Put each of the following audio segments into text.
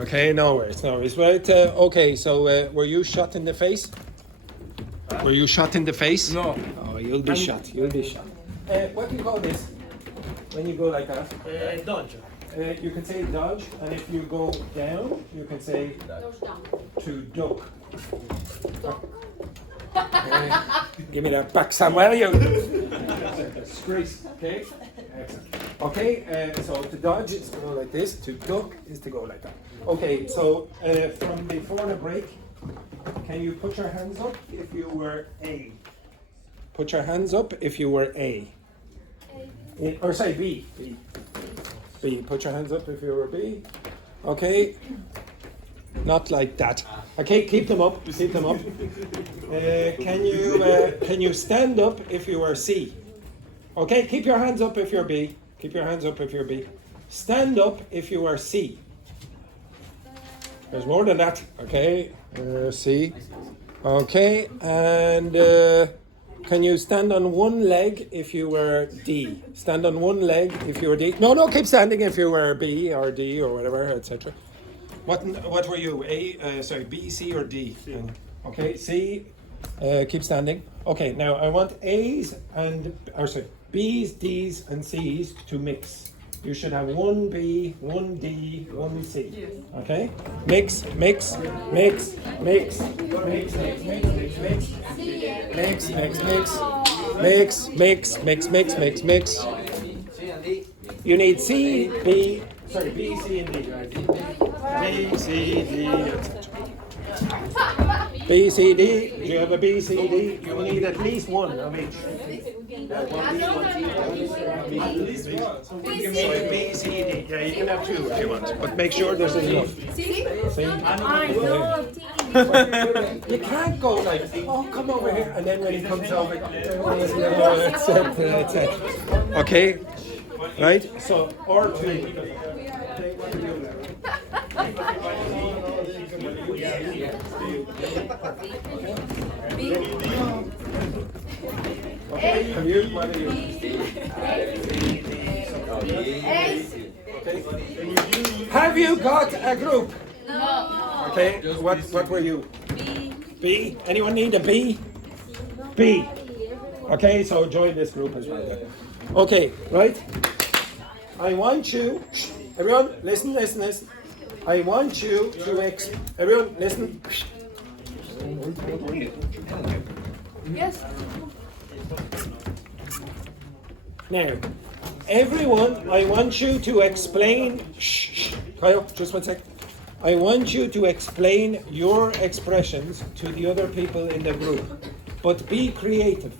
Okay, no worries, no worries. Right, okay, so were you shot in the face? Were you shot in the face? No. Oh, you'll be shot, you'll be shot. What do you call this when you go like that? Dodge. You can say dodge, and if you go down, you can say to duck. Give me that back, Samuel, you. Disgrace, okay? Excellent. Okay, so to dodge is to go like this, to duck is to go like that. Okay, so from before the break, can you put your hands up if you were A? Put your hands up if you were A. Or say B. B. B. Put your hands up if you were B. Okay. Not like that. Okay, keep them up. Keep them up. Can you stand up if you are C? Okay, keep your hands up if you're B. Keep your hands up if you're B. Stand up if you are C. There's more than that. Okay, C. Okay, and can you stand on one leg if you were D? Stand on one leg if you were D. No, keep standing if you were B or D or whatever, etc. What were you? Sorry, B, C, or D? C. Okay, C. Keep standing. Okay, now I want A's and B's, D's, and C's to mix. You should have one B, one D, one C. Okay? Mix, mix, mix, mix, mix, mix, mix, mix, mix, mix, mix, mix, mix, mix, mix, mix. You need C, B, C, and D, right? B, C, D, etc. B, C, D. Do you have a B, C, D? You will need at least one of each. B, C, D. Yeah, you can have two if you want, but make sure there's enough. See? You can't go like, oh, come over here, and then when he comes over, etc. Okay? Right? So, or two. Okay, and you, what are you? Okay. Have you got a group? No. Okay, what were you? B. B? Anyone need a B? B. Okay, so join this group as well. Okay, right? I want you, everyone, listen. I want you to everyone, listen. Yes. Now, everyone, I want you to explain. Kyle, just 1 sec. I want you to explain your expressions to the other people in the group, but be creative.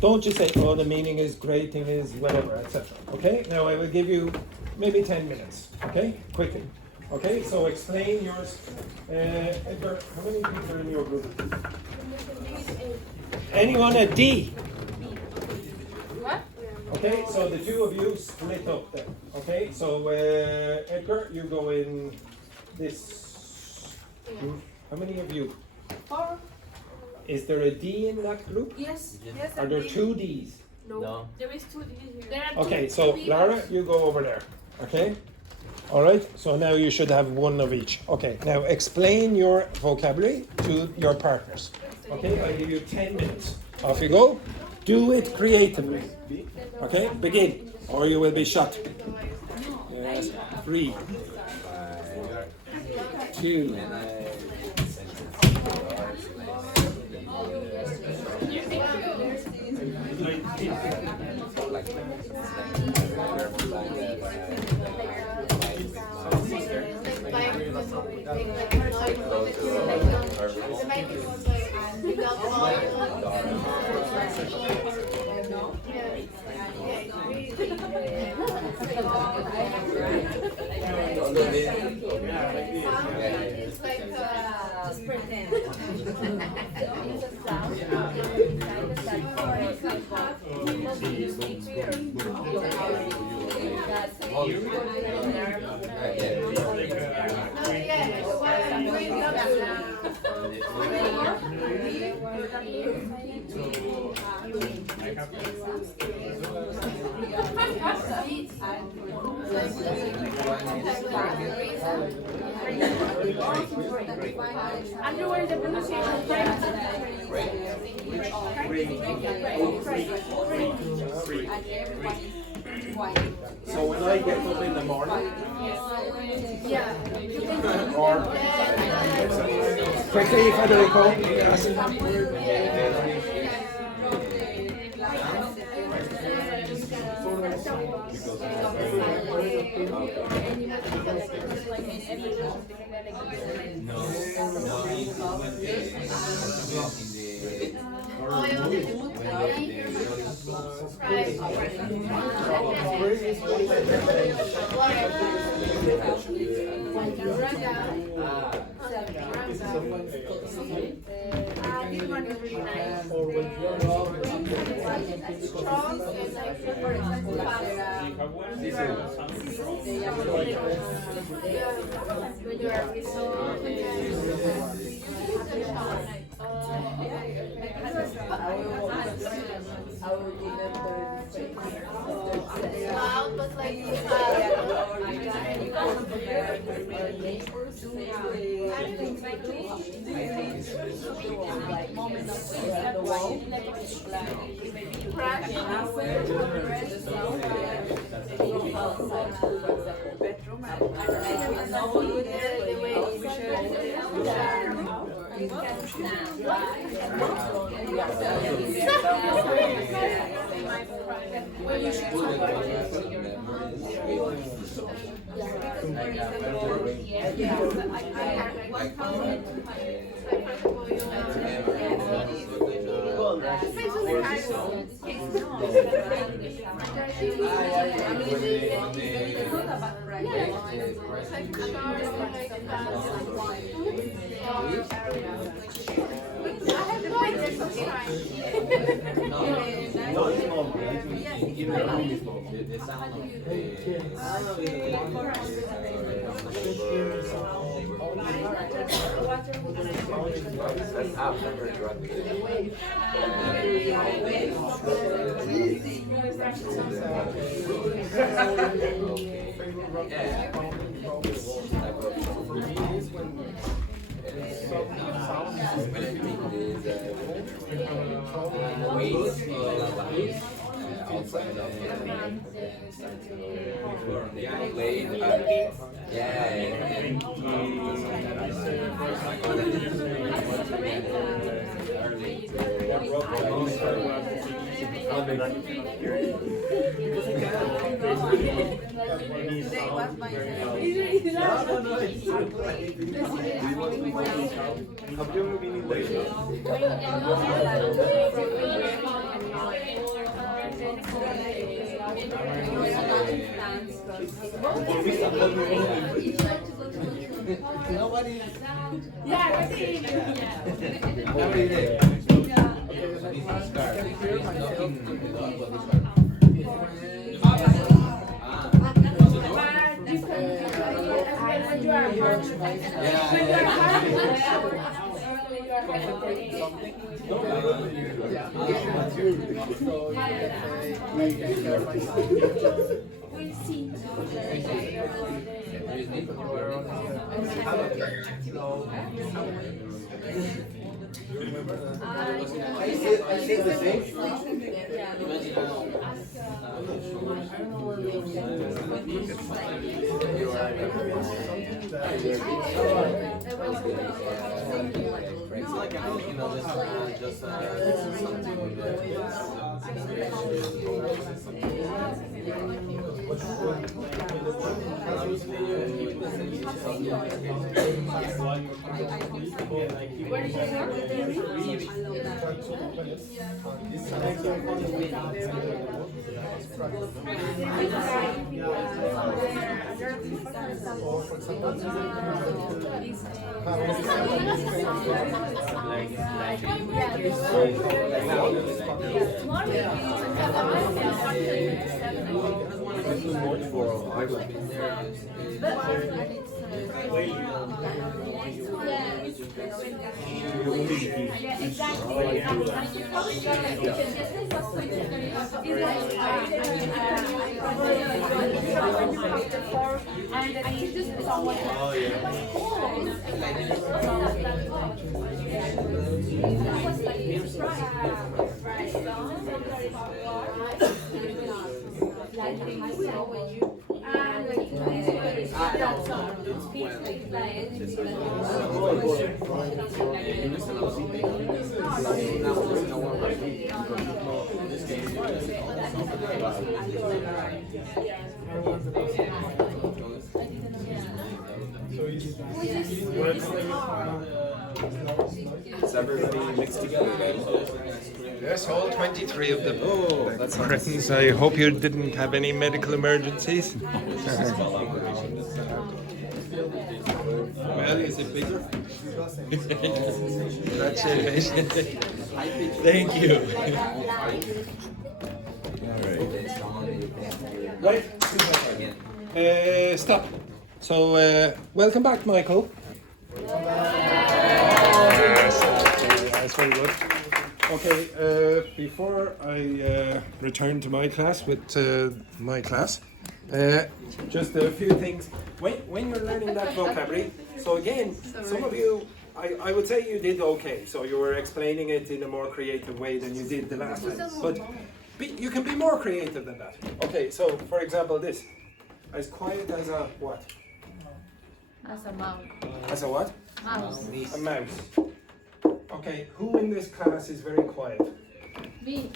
Don't just say, oh, the meaning is, great thing is, whatever, etc. Okay? Now I will give you maybe 10 minutes. Okay? Quickly. Okay? So explain yours. Edgar, how many people are in your group? Anyone a D? What? Okay, so the two of you split up then. Okay, so Edgar, you go in this group. How many of you? 4. Is there a D in that group? Yes. Are there two D's? No. There is 2 D's here. Okay, so Lara, you go over there. Okay? Alright, so now you should have one of each. Okay, now explain your vocabulary to your partners. Okay, I'll give you 10 minutes. Off you go. Do it creatively. Okay, begin, or you will be shot. Yes. 3, 2, And where is the pronunciation? So when I get up in the morning, Yeah. or quickly, Federico. This one is really nice. Strong and like when you are with wow, but like you Yeah, exactly. And I just someone. Is everybody mixed together? Yes, all 23 of them. Oh, that's nice. Friends, I hope you didn't have any medical emergencies. Well, is it bigger? Congratulations. Thank you. Right. Stop. So, welcome back, Michael. Yes, that's very good. Okay, before I return to my class with my class, just a few things. When you're learning that vocabulary, so again, some of you, I would say you did okay. So you were explaining it in a more creative way than you did the last time. But you can be more creative than that. Okay, so for example, this. As quiet as a what? As a mouse. As a what? Mouse. A mouse. Okay, who in this class is very quiet? Me.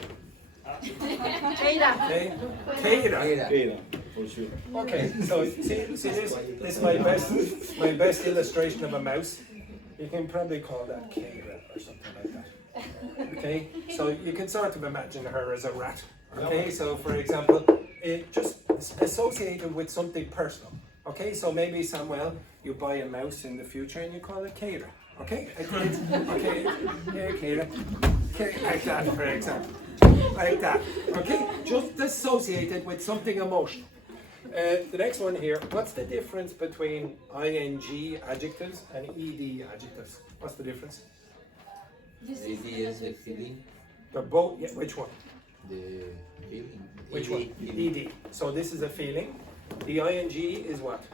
Keira. Okay, Keira. For sure. Okay, so see this is my best illustration of a mouse. You can probably call that Keira or something like that. Okay, so you can sort of imagine her as a rat. Okay, so for example, it just associated with something personal. Okay, so maybe Samuel, you buy a mouse in the future and you call it Keira. Okay, okay, here Keira, like that for example, like that. Okay, just associated with something emotional. The next one here, what's the difference between ing adjectives and ed adjectives? What's the difference? AD is the feeling. They're both, yeah, which one? The feeling. Which one? Ed. So this is a feeling. The ing is what?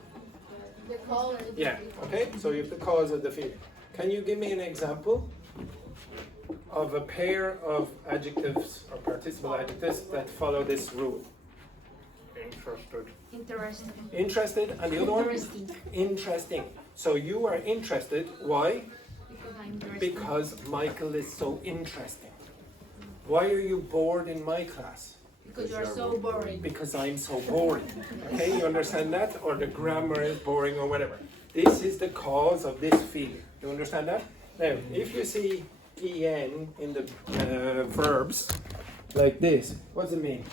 The color. Yeah, okay, so you have the cause of the feeling. Can you give me an example of a pair of adjectives or participle adjectives that follow this rule? Interested. Interesting. Interested, and the other one? Interesting. Interesting. So you are interested, why? Because I'm interested. Because Michael is so interesting. Why are you bored in my class? Because you are so boring. Because I'm so boring. Okay, you understand that? Or the grammar is boring or whatever. This is the cause of this feeling. You understand that? Now, if you see en in the verbs, like this, what does it mean?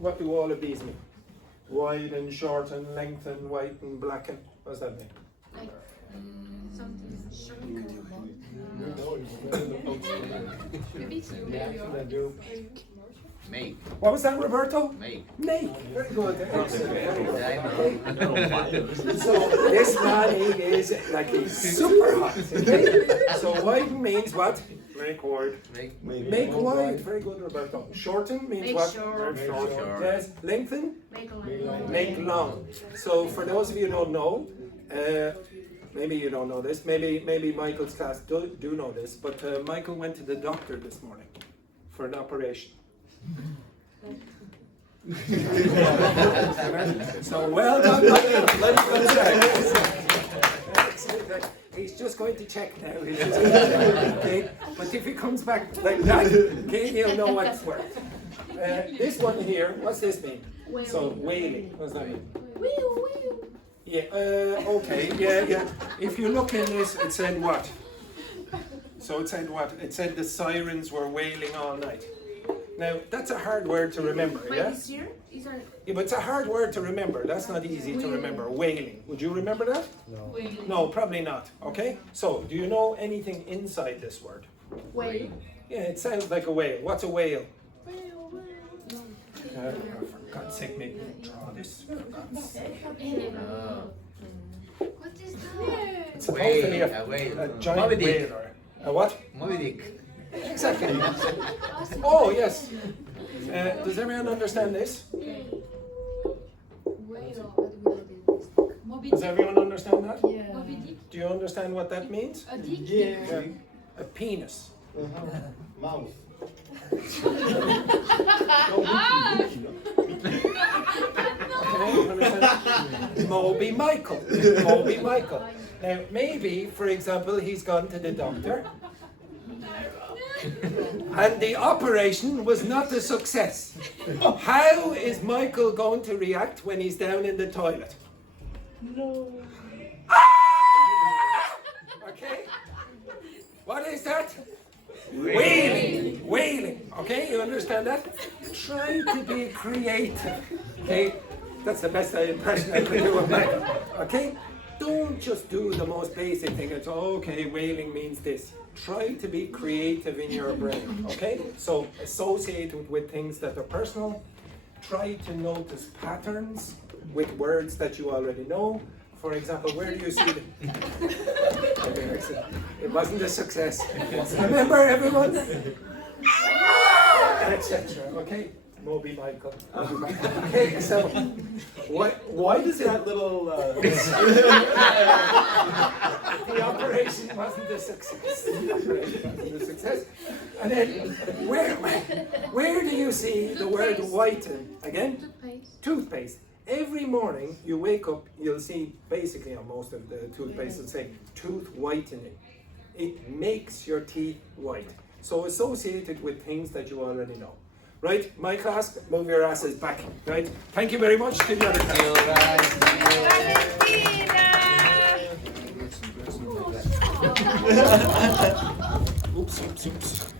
What do all of these mean? Wide and short and length and white and black and, what does that mean? Like something. Make. What was that, Roberto? Make. Make. Very good. Excellent. I know. So this man, he is like he's super hot. Okay? So wide means what? Make wide. Make wide. Very good, Roberto. Shorten means Make what? short. Make Short. Yes. Lengthen. Make a line. Make long. So for those of you who don't know, maybe you don't know this. Maybe Michael's class do know this. But Michael went to the doctor this morning for an operation. So well done, Michael. Let's go check. He's just going to check now. Okay? But if he comes back like that, okay, he'll know what's worth. This one here, what's this mean? Wailing. So wailing. What's that mean? Wheel, wheel. Yeah. Okay. Yeah. If you look in this, it said what? So it said what? It said the sirens were wailing all night. Now, that's a hard word to remember, yeah? This here is a Yeah, but it's a hard word to remember. That's not easy to remember. Wailing. Would you remember that? whale. No, probably not. Okay? So, do you know anything inside this word? Whale. Yeah, it sounds like a whale. What's a whale? Whale, whale. For God's sake, make me draw this. For God's sake. What is that? It's supposed to be a whale. giant Moby Dick. whale. Or, A what? Moby Dick. Exactly. Oh, yes. Does everyone understand this? Does everyone understand that? Moby Dick. Do you understand what that means? A dick. Yeah. A penis. Mouse. Okay, understand? Moby Michael. Moby Michael. Now, maybe, for example, he's gone to the doctor and the operation was not a success. How is Michael going to react when he's down in the toilet? No. Ah! Okay? What is that? Wailing. Wailing. Okay, you understand that? Try to be creative. Okay? That's the best impression I could do of Michael. Okay? Don't just do the most basic thing. It's okay, wailing means this. Try to be creative in your brain. Okay? So associate it with things that are personal. Try to notice patterns with words that you already know. For example, where do you see them? It wasn't a success. Remember, everyone? Etc. Okay? Moby Michael. Okay, so why does That little. the operation wasn't a success? The operation wasn't a success. And then, where do you see the word whiten? Again? Toothpaste. Toothpaste. Every morning you wake up, you'll see basically on most of the toothpaste it'll say tooth whitening. It makes your teeth white. So associate it with things that you already know. Right? My class, move your asses back. Right? Thank you very much to the other class. Oops, oops, oops.